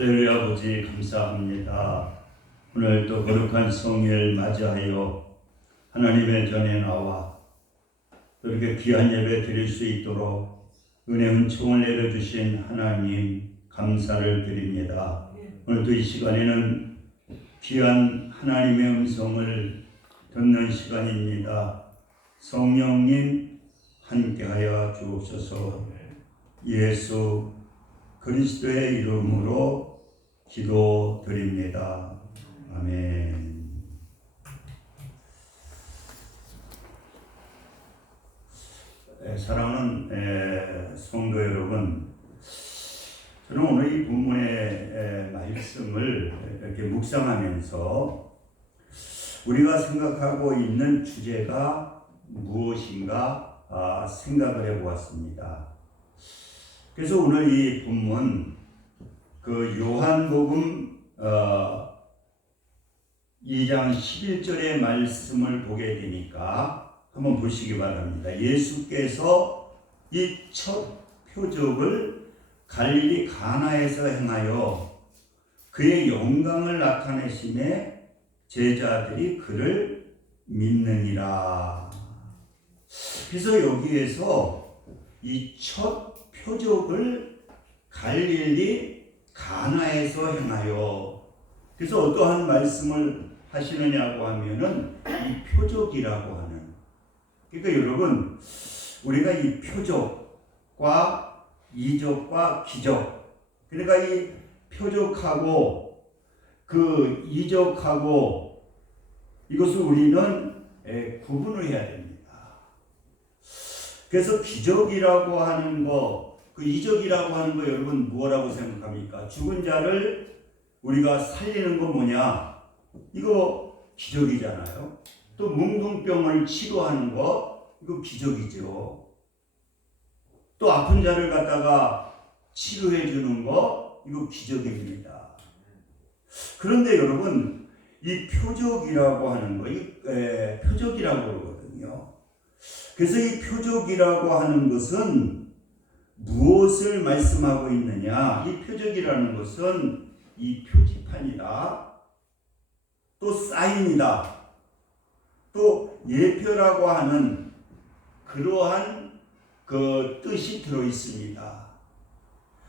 할렐루야. 아버지 감사합니다. 오늘 또 거룩한 성일 맞이하여 하나님의 전에 나와 또 이렇게 귀한 예배 드릴 수 있도록 은혜 은총을 내려주신 하나님 감사를 드립니다. 오늘도 이 시간에는 귀한 하나님의 음성을 듣는 시간입니다. 성령님 함께하여 주옵소서. 예수 그리스도의 이름으로 기도드립니다. 아멘. 사랑하는 성도 여러분, 저는 오늘 이 본문의 말씀을 이렇게 묵상하면서 우리가 생각하고 있는 주제가 무엇인가 생각을 해보았습니다. 그래서 오늘 이 본문 요한복음 2장 11절의 말씀을 보게 되니까 한번 보시기 바랍니다. 예수께서 이 첫 표적을 갈릴리 가나에서 행하여 그의 영광을 나타내심에 제자들이 그를 믿느니라. 그래서 여기에서 이 첫 표적을 갈릴리 가나에서 행하여, 그래서 어떠한 말씀을 하시느냐고 하면은 이 표적이라고 하는, 그러니까 여러분 우리가 이 표적과 이적과 기적, 그러니까 이 표적하고 그 이적하고 이것을 우리는 구분을 해야 됩니다. 그래서 기적이라고 하는 거, 그 이적이라고 하는 거 여러분 뭐라고 생각합니까? 죽은 자를 우리가 살리는 거 뭐냐? 이거 기적이잖아요. 또 뭉둥병을 치료하는 거, 이거 기적이죠. 또 아픈 자를 갖다가 치료해 주는 거, 이거 기적입니다. 그런데 여러분 이 표적이라고 하는 거, 표적이라고 그러거든요. 그래서 이 표적이라고 하는 것은 무엇을 말씀하고 있느냐? 이 표적이라는 것은 이 표지판이다, 또 사인이다, 또 예표라고 하는 그러한 그 뜻이 들어 있습니다.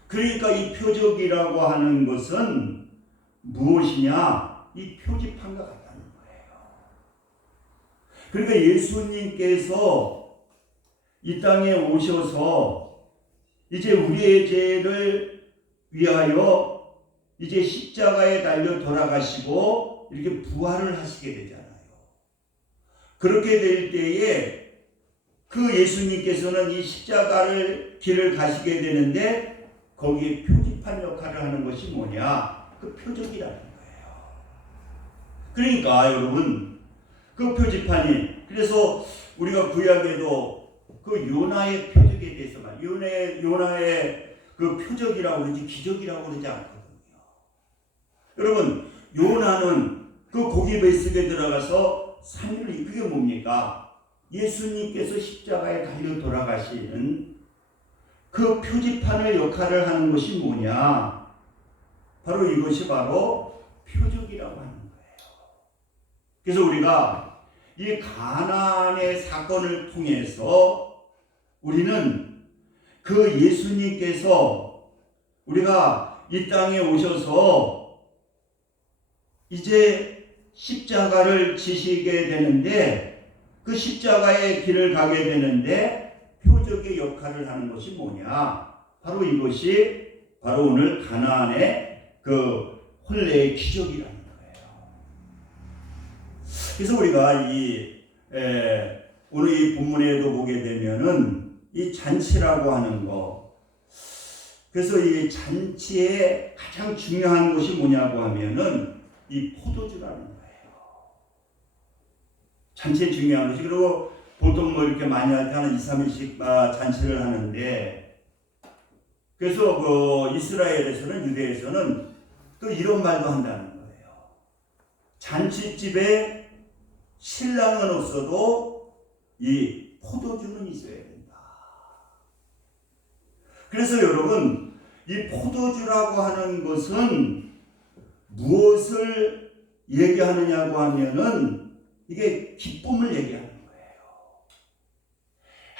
그러니까 이 표적이라고 하는 것은 무엇이냐? 이 표지판과 같다는 거예요. 그러니까 예수님께서 이 땅에 오셔서 이제 우리의 죄를 위하여 이제 십자가에 달려 돌아가시고 이렇게 부활을 하시게 되잖아요. 그렇게 될 때에 그 예수님께서는 이 십자가를 길을 가시게 되는데 거기에 표지판 역할을 하는 것이 뭐냐? 그 표적이라는 거예요. 그러니까 여러분 그 표지판이, 그래서 우리가 구약에도 그 요나의 표적에 대해서 요나의 그 표적이라고 그러지 기적이라고 그러지 않거든요. 여러분 요나는 그 고기 뱃속에 들어가서 3일을, 그게 뭡니까? 예수님께서 십자가에 달려 돌아가시는 그 표지판의 역할을 하는 것이 뭐냐? 바로 이것이 바로 표적이라고 하는 거예요. 그래서 우리가 이 가나안의 사건을 통해서 우리는 그 예수님께서 우리가 이 땅에 오셔서 이제 십자가를 지시게 되는데 그 십자가의 길을 가게 되는데 표적의 역할을 하는 것이 뭐냐? 바로 이것이 바로 오늘 가나안의 그 혼례의 기적이라는 거예요. 그래서 우리가 오늘 이 본문에도 보게 되면은 이 잔치라고 하는 거, 그래서 이 잔치의 가장 중요한 것이 뭐냐고 하면은 이 포도주라는 거예요. 잔치에 중요한 것이, 그리고 보통 뭐 이렇게 많이 할 때 한 2, 3일씩 잔치를 하는데, 그래서 그 이스라엘에서는, 유대에서는 또 이런 말도 한다는 거예요. 잔치집에 신랑은 없어도 이 포도주는 있어야 된다. 그래서 여러분 이 포도주라고 하는 것은 무엇을 얘기하느냐고 하면은 이게 기쁨을 얘기하는 거예요.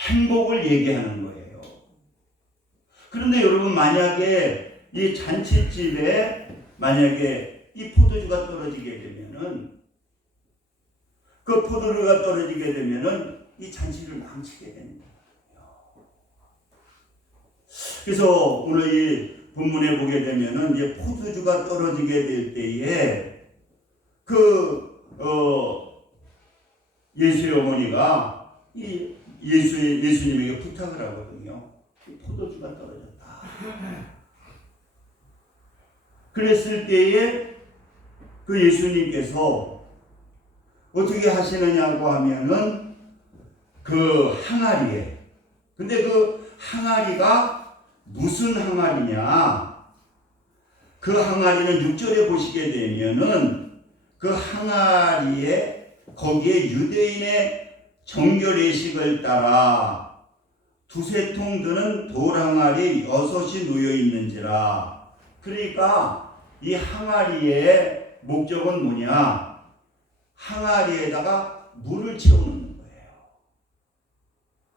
행복을 얘기하는 거예요. 그런데 여러분, 만약에 이 잔칫집에 만약에 이 포도주가 떨어지게 되면은, 그 포도주가 떨어지게 되면은 이 잔치를 망치게 됩니다. 그래서 오늘 이 본문에 보게 되면은 이제 포도주가 떨어지게 될 때에 예수의 어머니가 이 예수님에게 부탁을 하거든요. 포도주가 떨어졌다. 그랬을 때에 그 예수님께서 어떻게 하시느냐고 하면은 그 항아리에, 근데 그 항아리가 무슨 항아리냐? 그 항아리는 6절에 보시게 되면은 그 항아리에 거기에 유대인의 정결 예식을 따라 두세 통 드는 돌항아리 6이 놓여 있는지라. 그러니까 이 항아리의 목적은 뭐냐? 항아리에다가 물을 채워놓는 거예요.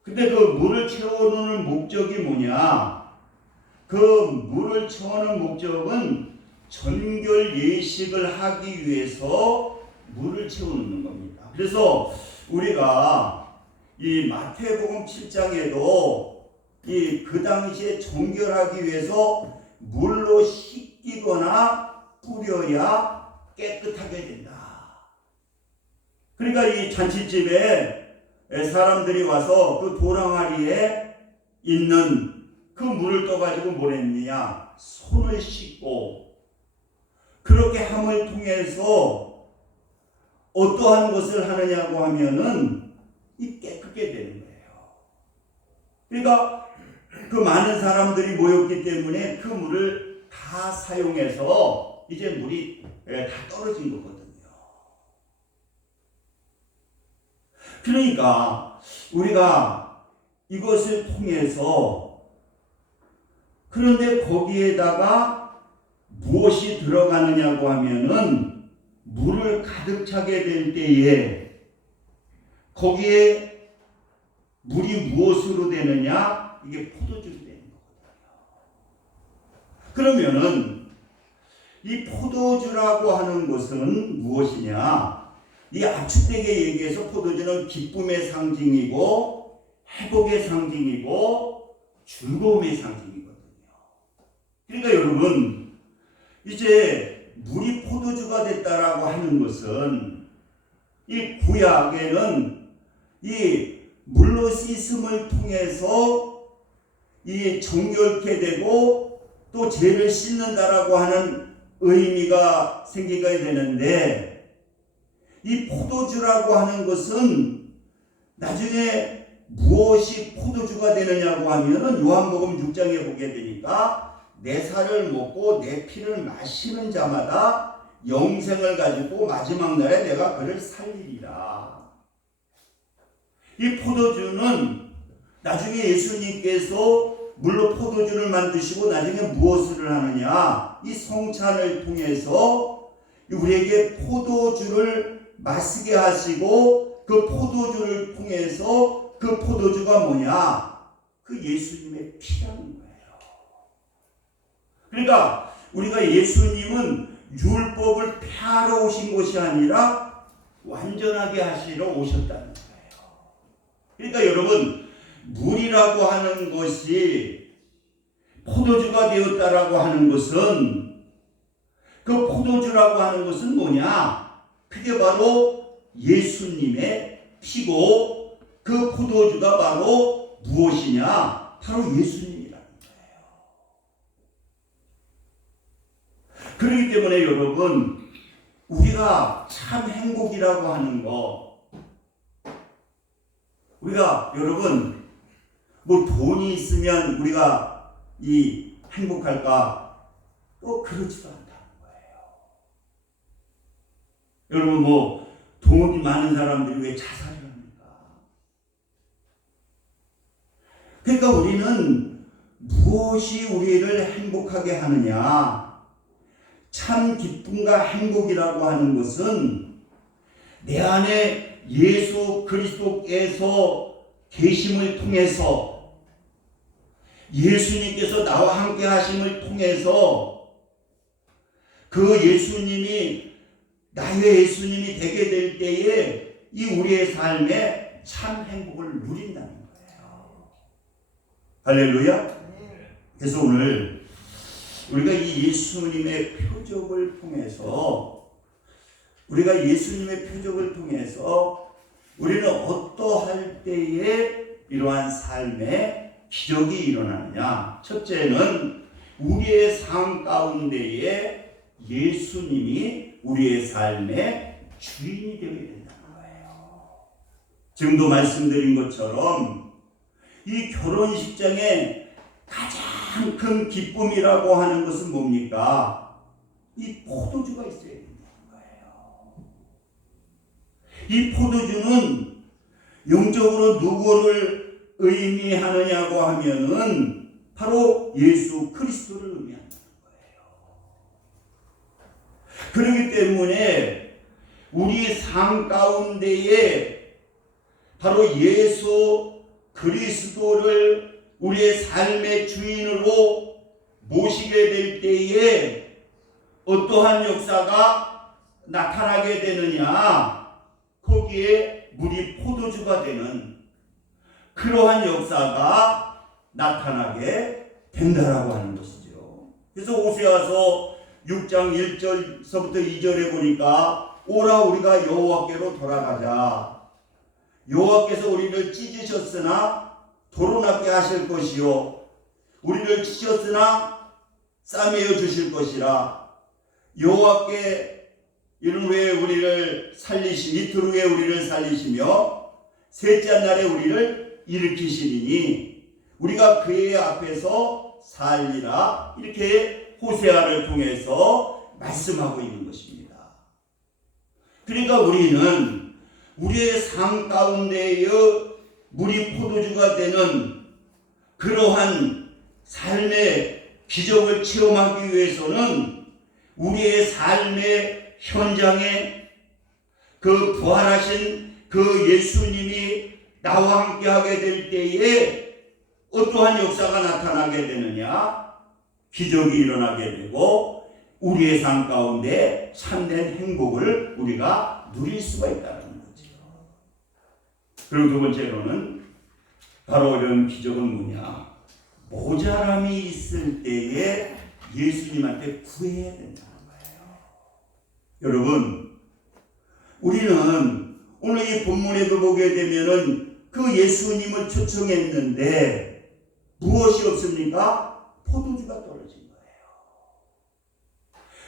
근데 그 물을 채워놓는 목적이 뭐냐? 그 물을 채우는 목적은 정결 예식을 하기 위해서 물을 채우는 겁니다. 그래서 우리가 이 마태복음 7장에도 그 당시에 정결하기 위해서 물로 씻기거나 뿌려야 깨끗하게 된다. 그러니까 이 잔치집에 사람들이 와서 그 돌항아리에 있는 그 물을 떠가지고 뭘 했느냐? 손을 씻고, 그렇게 함을 통해서 어떠한 것을 하느냐고 하면은 이 깨끗게 되는 거예요. 그러니까 그 많은 사람들이 모였기 때문에 그 물을 다 사용해서 이제 물이 다 떨어진 거거든요. 그러니까 우리가 이것을 통해서, 그런데 거기에다가 무엇이 들어가느냐고 하면은 물을 가득 차게 될 때에 거기에 물이 무엇으로 되느냐? 이게 포도주로 되는 거거든요. 그러면은 이 포도주라고 하는 것은 무엇이냐? 이 압축되게 얘기해서 포도주는 기쁨의 상징이고 회복의 상징이고 즐거움의 상징이거든요. 그러니까 여러분, 이제 물이 포도주가 됐다라고 하는 것은 이 구약에는 이 물로 씻음을 통해서 이 정결케 되고 또 죄를 씻는다라고 하는 의미가 생기게 되는데, 이 포도주라고 하는 것은 나중에 무엇이 포도주가 되느냐고 하면은 요한복음 6장에 보게 되니까 내 살을 먹고 내 피를 마시는 자마다 영생을 가지고 마지막 날에 내가 그를 살리리라. 이 포도주는 나중에 예수님께서 물로 포도주를 만드시고 나중에 무엇을 하느냐? 이 성찬을 통해서 우리에게 포도주를 마시게 하시고, 그 포도주를 통해서 그 포도주가 뭐냐? 그 예수님의 피라는 거예요. 그러니까 우리가 예수님은 율법을 폐하러 오신 것이 아니라 완전하게 하시러 오셨다는 거예요. 그러니까 여러분, 물이라고 하는 것이 포도주가 되었다라고 하는 것은, 그 포도주라고 하는 것은 뭐냐? 그게 바로 예수님의 피고, 그 포도주가 바로 무엇이냐? 바로 예수님이라는 거예요. 그렇기 때문에 여러분, 우리가 참 행복이라고 하는 거, 우리가 여러분 뭐 돈이 있으면 우리가 이 행복할까? 또 그렇지도 않다는 거예요. 여러분, 뭐 돈이 많은 사람들이 왜 자살을 합니까? 그러니까 우리는 무엇이 우리를 행복하게 하느냐? 참 기쁨과 행복이라고 하는 것은 내 안에 예수 그리스도께서 계심을 통해서, 예수님께서 나와 함께 하심을 통해서 그 예수님이 나의 예수님이 되게 될 때에 이 우리의 삶에 참 행복을 누린다는 거예요. 할렐루야. 그래서 오늘 우리가 이 예수님의 표적을 통해서, 우리는 어떠할 때에 이러한 삶의 기적이 일어나느냐? 첫째는 우리의 삶 가운데에 예수님이 우리의 삶의 주인이 되게 된다는 거예요. 지금도 말씀드린 것처럼 이 결혼식장에 가장 큰 기쁨이라고 하는 것은 뭡니까? 이 포도주가 있어야 된다는 거예요. 이 포도주는 영적으로 누구를 의미하느냐고 하면은 바로 예수 그리스도를 의미한다는 거예요. 그렇기 때문에 우리 삶 가운데에 바로 예수 그리스도를 우리의 삶의 주인으로 모시게 될 때에 어떠한 역사가 나타나게 되느냐? 거기에 물이 포도주가 되는 그러한 역사가 나타나게 된다라고 하는 것이죠. 그래서 호세아서 6장 1절서부터 2절에 보니까 오라 우리가 여호와께로 돌아가자. 여호와께서 우리를 찢으셨으나 도로낫게 하실 것이요 우리를 치셨으나 싸매어 주실 것이라. 여호와께 이른 후에 우리를 이틀 후에 우리를 살리시며 셋째 날에 우리를 일으키시리니 우리가 그의 앞에서 살리라. 이렇게 호세아를 통해서 말씀하고 있는 것입니다. 그러니까 우리는 우리의 삶 가운데에 물이 포도주가 되는 그러한 삶의 기적을 체험하기 위해서는 우리의 삶의 현장에 그 부활하신 그 예수님이 나와 함께 하게 될 때에 어떠한 역사가 나타나게 되느냐? 기적이 일어나게 되고 우리의 삶 가운데 참된 행복을 우리가 누릴 수가 있다는 거죠. 그리고 두 번째로는 바로 이런 기적은 뭐냐? 모자람이 있을 때에 예수님한테 구해야 된다는 거예요. 여러분, 우리는 오늘 이 본문에도 보게 되면은 그 예수님을 초청했는데 무엇이 없습니까? 포도주가 떨어진 거예요.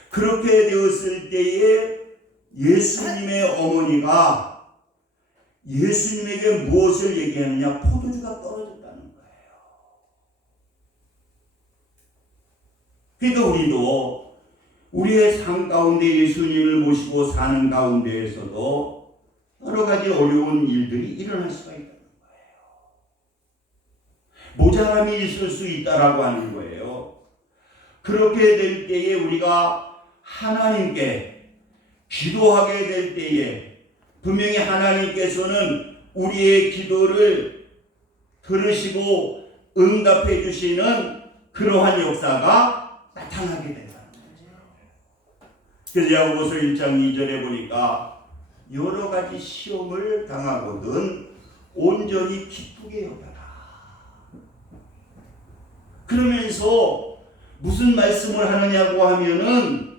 그렇게 되었을 때에 예수님의 어머니가 예수님에게 무엇을 얘기하느냐? 포도주가 떨어졌다는 거예요. 그러니까 우리도 우리의 삶 가운데 예수님을 모시고 사는 가운데에서도 여러 가지 어려운 일들이 일어날 수가 있다는 거예요. 모자람이 있을 수 있다라고 하는 거예요. 그렇게 될 때에 우리가 하나님께 기도하게 될 때에 분명히 하나님께서는 우리의 기도를 들으시고 응답해 주시는 그러한 역사가 나타나게 된다는 거죠. 그래서 야고보서 1장 2절에 보니까 여러 가지 시험을 당하거든 온전히 기쁘게 여겨라. 그러면서 무슨 말씀을 하느냐고 하면은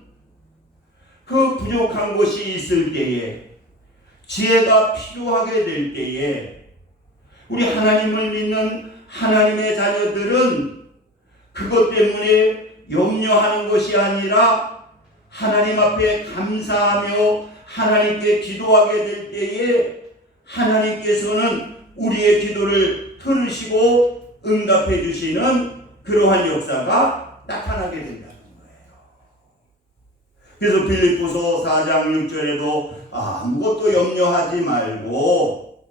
그 부족한 것이 있을 때에, 지혜가 필요하게 될 때에 우리 하나님을 믿는 하나님의 자녀들은 그것 때문에 염려하는 것이 아니라 하나님 앞에 감사하며 하나님께 기도하게 될 때에 하나님께서는 우리의 기도를 들으시고 응답해 주시는 그러한 역사가 나타나게 된다는 거예요. 그래서 빌립보서 4장 6절에도 아무것도 염려하지 말고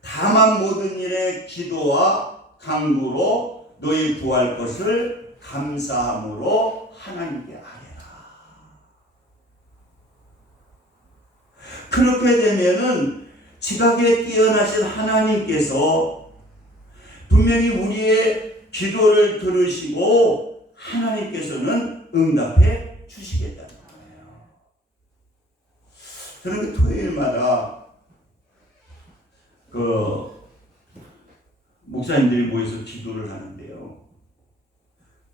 다만 모든 일에 기도와 간구로 너희 구할 것을 감사함으로 하나님께 아뢰라. 그렇게 되면은 지각에 뛰어나신 하나님께서 분명히 우리의 기도를 들으시고 하나님께서는 응답해 주시겠다는 거예요. 저는 그 토요일마다 목사님들이 모여서 기도를 하는데요.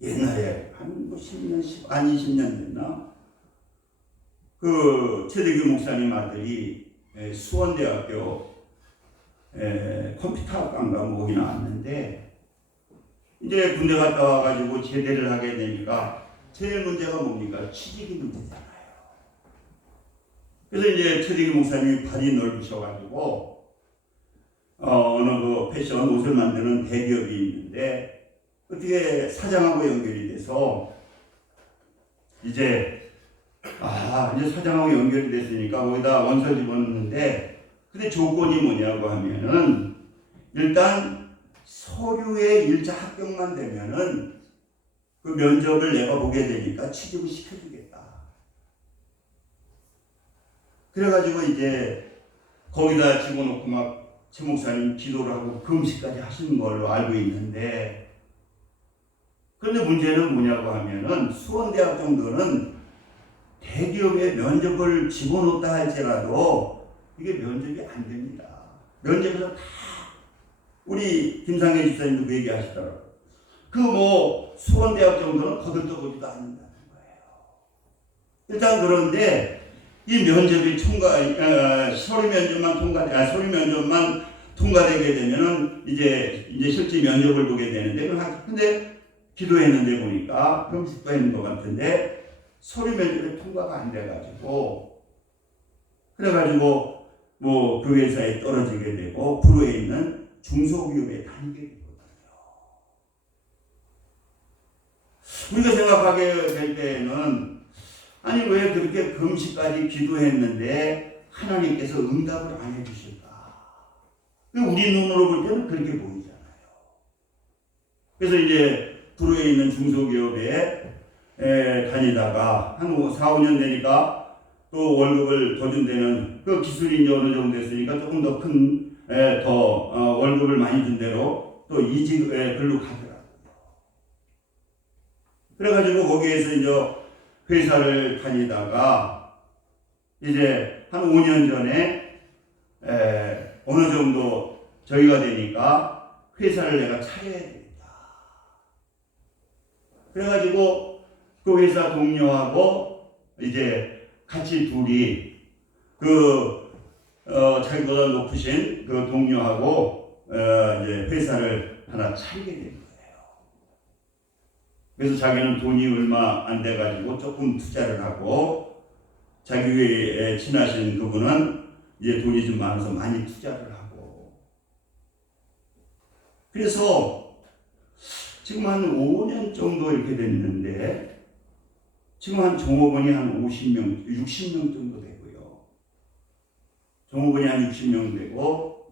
옛날에 한 10년, 20년 됐나? 최대규 목사님 아들이 수원대학교 컴퓨터학과인가 뭐기 나왔는데, 이제 군대 갔다 와가지고 제대를 하게 되니까 제일 문제가 뭡니까? 취직이 문제잖아요. 그래서 이제 최대규 목사님이 발이 넓으셔가지고 어느 패션 옷을 만드는 대기업이 있는데 어떻게 사장하고 연결이 돼서 이제 사장하고 연결이 됐으니까 거기다 원서 집어넣는데, 근데 조건이 뭐냐고 하면은 일단 서류에 일자 합격만 되면은 그 면접을 내가 보게 되니까 취직을 시켜주겠다. 그래가지고 이제 거기다 집어넣고 막 최 목사님 기도를 하고 금식까지 하시는 걸로 알고 있는데, 그런데 문제는 뭐냐고 하면은 수원대학 정도는 대기업에 면접을 집어넣었다 할지라도 이게 면접이 안 됩니다. 면접에서 다 우리 김상현 집사님도 그 얘기 하시더라고요. 수원대학 정도는 거들떠보지도 않는다는 거예요. 일단 그런데 이 면접이 서류 면접만 통과되게 되면은 이제 실제 면접을 보게 되는데, 근데 기도했는데 보니까 금식도 했는 것 같은데 서류 면접에 통과가 안 돼가지고, 그래가지고 그 회사에 떨어지게 되고 불후에 있는 중소기업에 다니게 되거든요. 우리가 생각하게 될 때에는 아니 왜 그렇게 금식까지 기도했는데 하나님께서 응답을 안 해주실까? 우리 눈으로 볼 때는 그렇게 보이잖아요. 그래서 이제 불후에 있는 중소기업에 다니다가 한 4, 5년 되니까 또 월급을 더 준다는, 그 기술이 이제 어느 정도 됐으니까 조금 더 큰 월급을 많이 준 대로 또 글로 가더라고요. 그래가지고 거기에서 이제 회사를 다니다가 이제 한 5년 전에 어느 정도 저희가 되니까 회사를 내가 차려야 되겠다. 그래가지고 그 회사 동료하고 이제 같이 둘이 자기보다 높으신 그 동료하고 이제 회사를 하나 차리게 된 거예요. 그래서 자기는 돈이 얼마 안 돼가지고 조금 투자를 하고, 자기 외에 친하신 그분은 이제 돈이 좀 많아서 많이 투자를 하고, 그래서 지금 한 5년 정도 이렇게 됐는데, 지금 한 종업원이 한 50명, 60명 정도 되고요. 종업원이 한 60명 되고,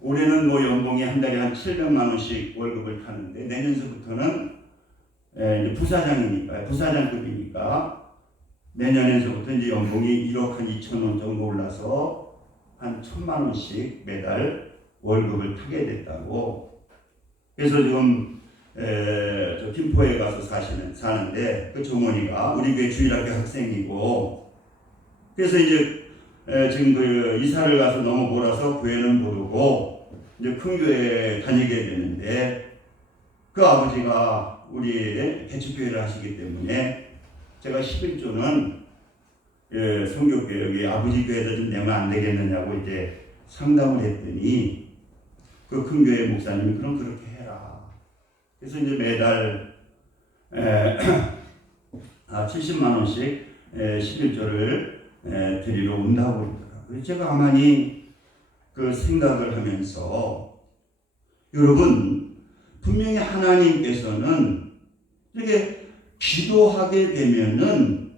올해는 연봉이 한 달에 한 700만 원씩 월급을 타는데, 내년서부터는 이제 부사장급이니까 내년에서부터 이제 연봉이 1억 한 2천 원 정도 올라서 한 1,000만 원씩 매달 월급을 타게 됐다고. 그래서 지금 저 김포에 가서 사는데 그 종원이가 우리 교회 주일학교 학생이고, 그래서 이제 지금 이사를 가서 너무 몰아서 교회는 모르고 이제 큰 교회에 다니게 되는데, 그 아버지가 우리 개척교회를 하시기 때문에 제가 11조는 성교교회 아버지 교회에다 좀 내면 안 되겠느냐고 이제 상담을 했더니 그 큰 교회 목사님이 그럼 그렇게 해라. 그래서 이제 매달 70만 원씩 11조를 드리러 온다고 그러더라고요. 제가 가만히 그 생각을 하면서, 여러분 분명히 하나님께서는 이렇게 기도하게 되면은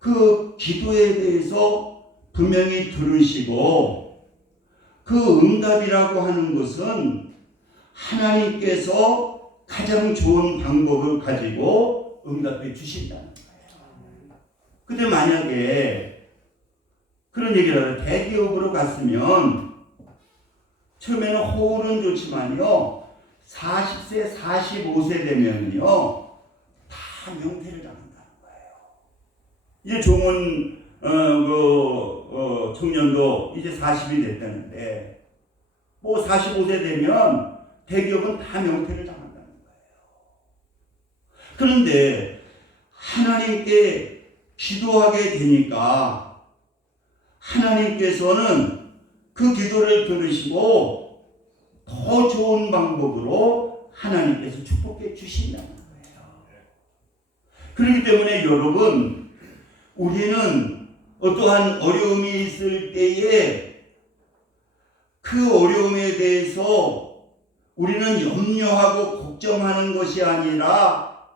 그 기도에 대해서 분명히 들으시고, 그 응답이라고 하는 것은 하나님께서 가장 좋은 방법을 가지고 응답해 주신다는 거예요. 근데 만약에 그런 얘기를 해요. 대기업으로 갔으면 처음에는 호흡은 좋지만요, 40세, 45세 되면요 다 명퇴를 당한다는 거예요. 이제 종원 청년도 이제 40이 됐다는데, 뭐 45세 되면 대기업은 다 명퇴를 당한다는 거예요. 그런데 하나님께 기도하게 되니까 하나님께서는 그 기도를 들으시고 더 좋은 방법으로 하나님께서 축복해 주신다는 거예요. 그렇기 때문에 여러분, 우리는 어떠한 어려움이 있을 때에 그 어려움에 대해서 우리는 염려하고 걱정하는 것이 아니라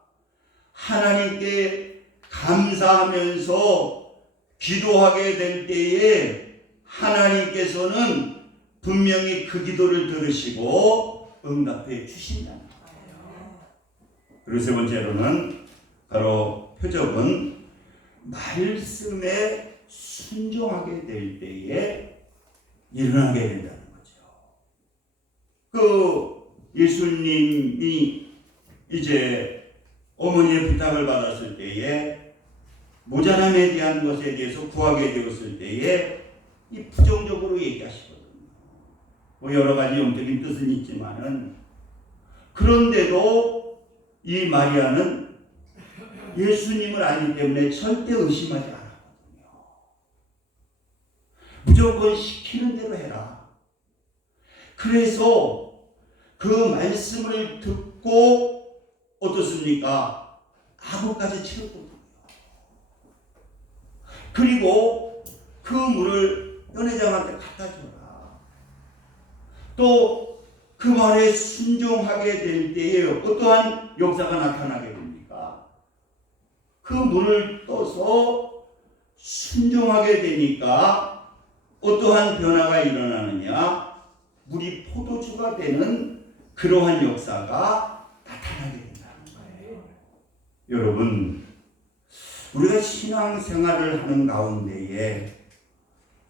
하나님께 감사하면서 기도하게 될 때에 하나님께서는 분명히 그 기도를 들으시고 응답해 주신다는 거예요. 그리고 세 번째로는 바로 표적은 말씀에 순종하게 될 때에 일어나게 된다는 거죠. 그 예수님이 이제 어머니의 부탁을 받았을 때에 모자람에 대한 것에 대해서 구하게 되었을 때에 이 부정적으로 얘기하시거든요. 뭐 여러 가지 영적인 뜻은 있지만은, 그런데도 이 마리아는 예수님을 알기 때문에 절대 의심하지 않았거든요. 무조건 시키는 대로 해라. 그래서 그 말씀을 듣고 어떻습니까? 악어까지 채웠거든요. 그리고 그 물을 연회장한테 갖다 줘라. 또 그 말에 순종하게 될 때에 어떠한 역사가 나타나게 됩니까? 그 물을 떠서 순종하게 되니까 어떠한 변화가 일어나느냐? 물이 포도주가 되는 그러한 역사가 나타나게 된다는 거예요. 여러분, 우리가 신앙생활을 하는 가운데에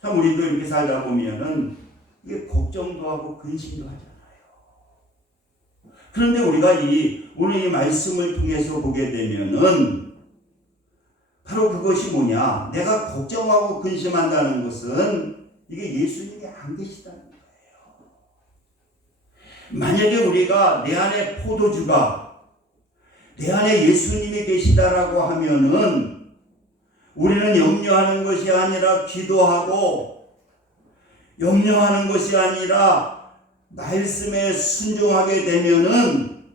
참 우리도 이렇게 살다 보면은 이게 걱정도 하고 근심도 하잖아요. 그런데 우리가 오늘 이 말씀을 통해서 보게 되면은 바로 그것이 뭐냐? 내가 걱정하고 근심한다는 것은 이게 예수님이 안 계시다는 거예요. 만약에 우리가 내 안에 포도주가, 내 안에 예수님이 계시다라고 하면은 우리는 염려하는 것이 아니라 기도하고, 염려하는 것이 아니라 말씀에 순종하게 되면은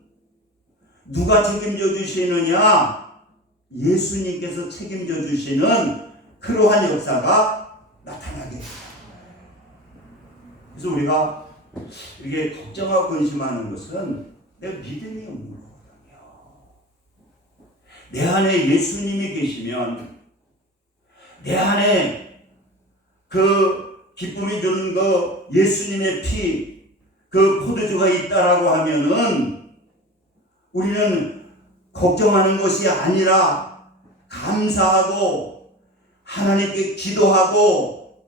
누가 책임져 주시느냐? 예수님께서 책임져 주시는 그러한 역사가 나타나게 됩니다. 그래서 우리가 이게 걱정하고 근심하는 것은 내가 믿음이 없는 거거든요. 내 안에 예수님이 계시면, 내 안에 그 기쁨이 주는 그 예수님의 피, 그 포도주가 있다라고 하면은 우리는 걱정하는 것이 아니라 감사하고 하나님께 기도하고,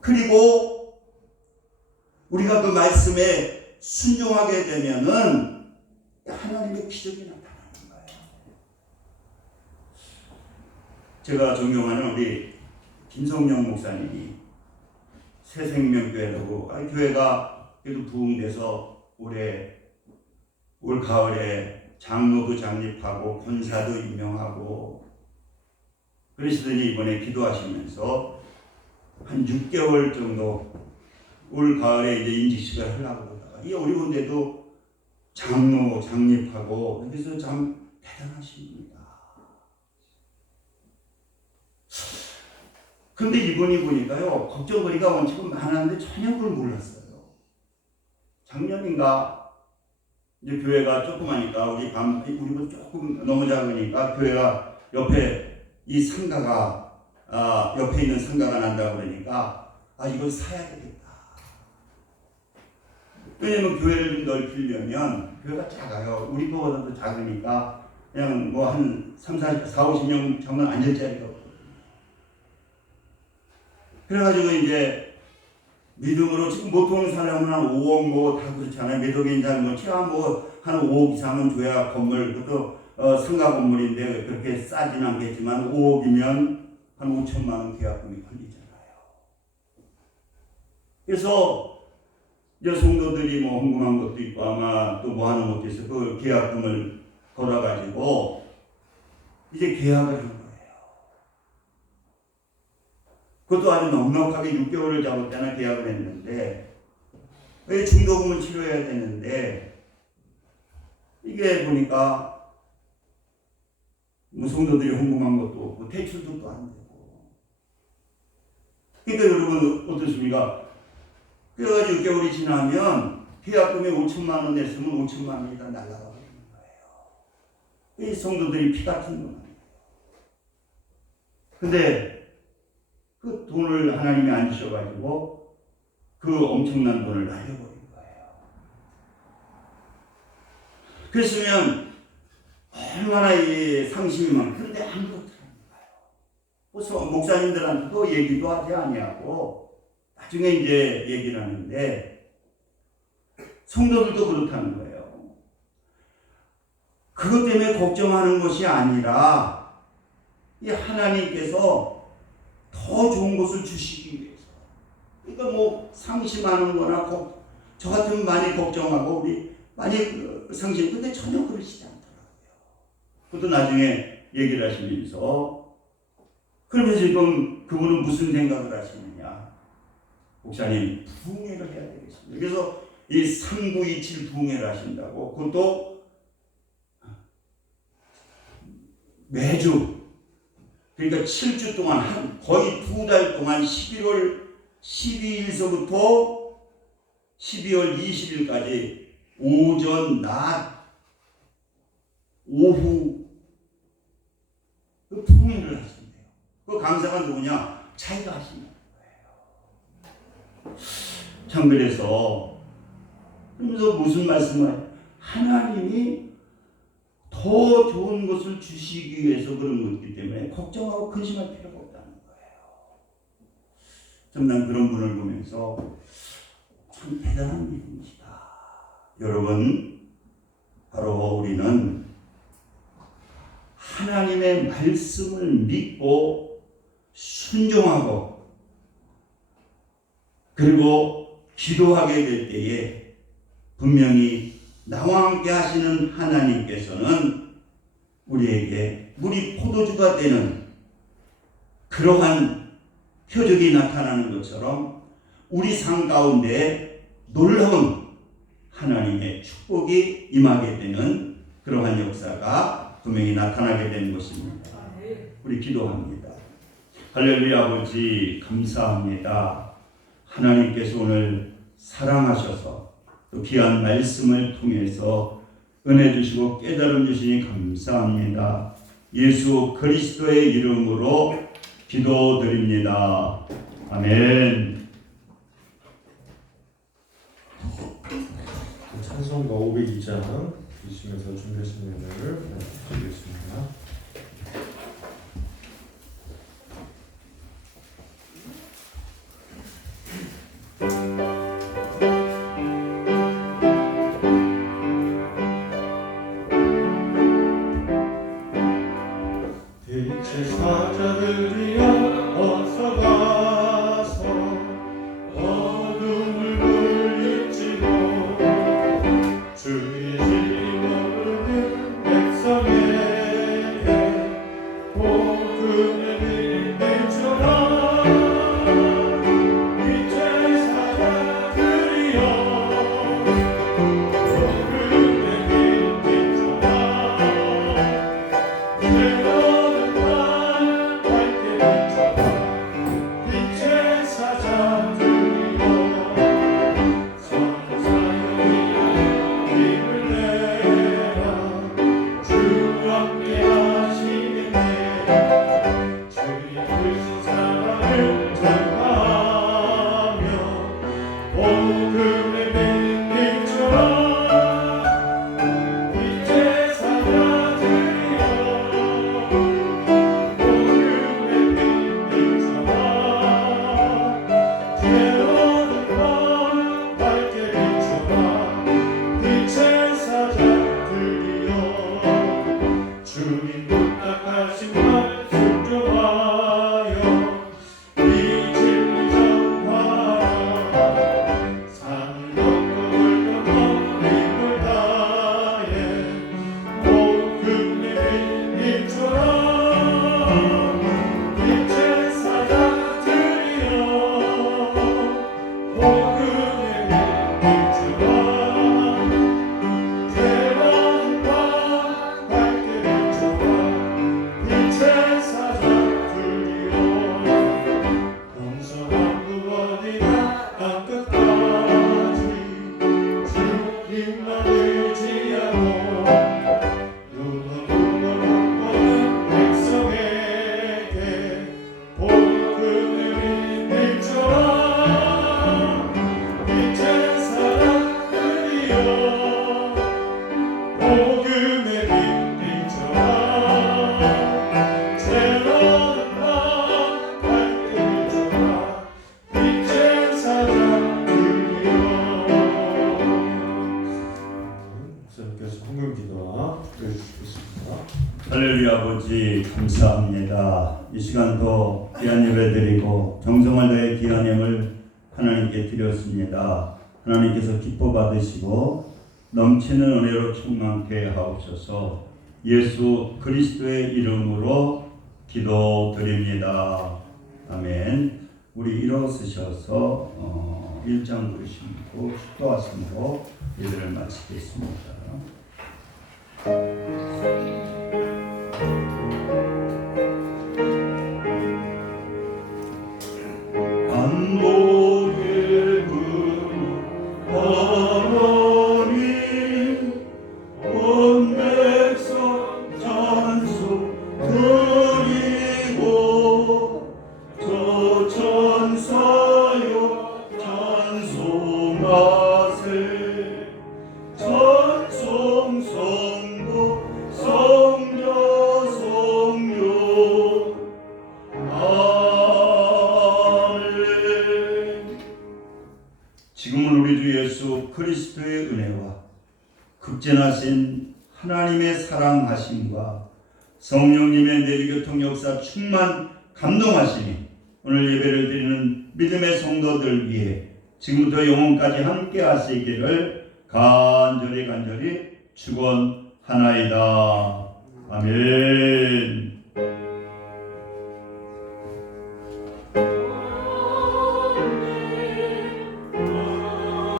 그리고 우리가 그 말씀에 순종하게 되면은 하나님의 기적이 나타나는 거예요. 제가 존경하는 우리 김성령 목사님이 새생명교회라고, 교회가 그래도 부흥돼서 올 가을에 장로도 장립하고 권사도 임명하고 그러시더니 이번에 기도하시면서 한 6개월 정도 올 가을에 이제 인직식을 하려고 그러다가 이 어려운데도 장로 장립하고, 그래서 참 대단하십니다. 근데 이분이 보니까요, 걱정거리가 원칙은 많았는데 전혀 그걸 몰랐어요. 작년인가 이제 교회가 조그마니까 우리보다 조금 너무 작으니까 교회가 옆에 이 상가가 옆에 있는 상가가 난다고 그러니까 이걸 사야 되겠다. 왜냐면 교회를 좀 넓히려면 교회가 작아요. 우리 거보다도 작으니까 그냥 뭐 한 4, 50명 정도 앉을 자리가 없고. 그래가지고 이제 믿음으로 지금 보통 사람은 한 5억 뭐 다 그렇잖아요. 매독인 사람 뭐한 5억 이상은 줘야 건물, 그것도 상가 건물인데 그렇게 싸진 않겠지만 5억이면 한 5천만 원 계약금이 걸리잖아요. 그래서 이제 성도들이 뭐 궁금한 것도 있고 아마 또 뭐 하는 것도 있어. 그 계약금을 걸어가지고 이제 계약을 한 거예요. 그것도 아주 넉넉하게 6개월을 잡았다나 계약을 했는데 왜 중도금을 치러야 되는데 이게 보니까 뭐 성도들이 궁금한 것도 없고 대출도 또 안 되고. 그러니까 여러분 어떻습니까? 그래가지고 6개월이 지나면 계약금이 5천만 원 냈으면 5천만 원이 다 날아가 버리는 거예요. 이 성도들이 피 같은 건 아니에요. 근데 그 돈을 하나님이 안 주셔가지고 그 엄청난 돈을 날려버린 거예요. 그랬으면 얼마나 이 상심이 많은데 아무것도 안 가요. 목사님들한테도 얘기도 하지 아니하고 나중에 이제 얘기를 하는데 성도들도 그렇다는 거예요. 그것 때문에 걱정하는 것이 아니라 이 하나님께서 더 좋은 것을 주시기 위해서. 그러니까 뭐 상심하는 거나 저 같으면 많이 걱정하고 우리 많이 상심, 근데 전혀 그러시지 않더라고요. 그것도 나중에 얘기를 하시면서 그러면서 지금 그분은 무슨 생각을 하시느냐. 목사님 부흥회를 해야 되겠습니다. 그래서 이 3927 부흥회를 하신다고. 그것도 매주 그러니까 7주 동안 거의 2달 동안 11월 12일서부터 12월 20일까지 오전, 낮, 오후 그 부흥회를 하신대요. 그 강사가 누구냐? 자기가 하신다. 참 그래서 무슨 말씀을 하나님이 더 좋은 것을 주시기 위해서 그런 것이기 때문에 걱정하고 근심할 필요가 없다는 거예요. 참 난 그런 분을 보면서 참 대단한 믿음이시다. 여러분 바로 우리는 하나님의 말씀을 믿고 순종하고 그리고 기도하게 될 때에 분명히 나와 함께 하시는 하나님께서는 우리에게 물이 포도주가 되는 그러한 표적이 나타나는 것처럼 우리 삶 가운데 놀라운 하나님의 축복이 임하게 되는 그러한 역사가 분명히 나타나게 되는 것입니다. 우리 기도합니다. 할렐루야. 아버지 감사합니다. 하나님께서 오늘 사랑하셔서 또 귀한 말씀을 통해서 은혜 주시고 깨달음 주시니 감사합니다. 예수 그리스도의 이름으로 기도드립니다. 아멘. 찬송가 502장 주시면서 준비하신 내용을 드리겠습니다. 사자들이여 어서 가서 어둠을 물리치고 주의 질 모르는 백성에게 나를 지하고 누가 공고는 백성에게 복음을 믿을지어라. 빛의 사람들이여 복음의 빛 비춰라. 새로운 날 밝혀져라. 빛의 사람들이여. 목사님께서 헌금 기도와 해주시겠습니다. 할렐루야. 아버지 감사합니다. 이 시간도 귀한 예배 드리고 정성을 다해 귀한 예물 하나님께 드렸습니다. 하나님께서 기뻐 받으시고 넘치는 은혜로 충만케 하옵소서. 예수 그리스도의 이름으로 기도드립니다. 아멘. 우리 일어서셔서 1장 부르심으로 축도하심으로 예배를 마치겠습니다. 안복의 금 하나님 온 백성 찬송 드리고 저 천사여 찬송하세. 찬송 성부 성자 성령 아멘. 지금은 우리 주 예수 그리스도의 은혜와 극진하신 하나님의 사랑하심과 성령님의 내리교통 역사 충만 감동하심이 오늘 예배를 드리는 믿음의 성도들 위해 지금부터 영원까지 함께 하시기를 간절히 축원하나이다. 아멘.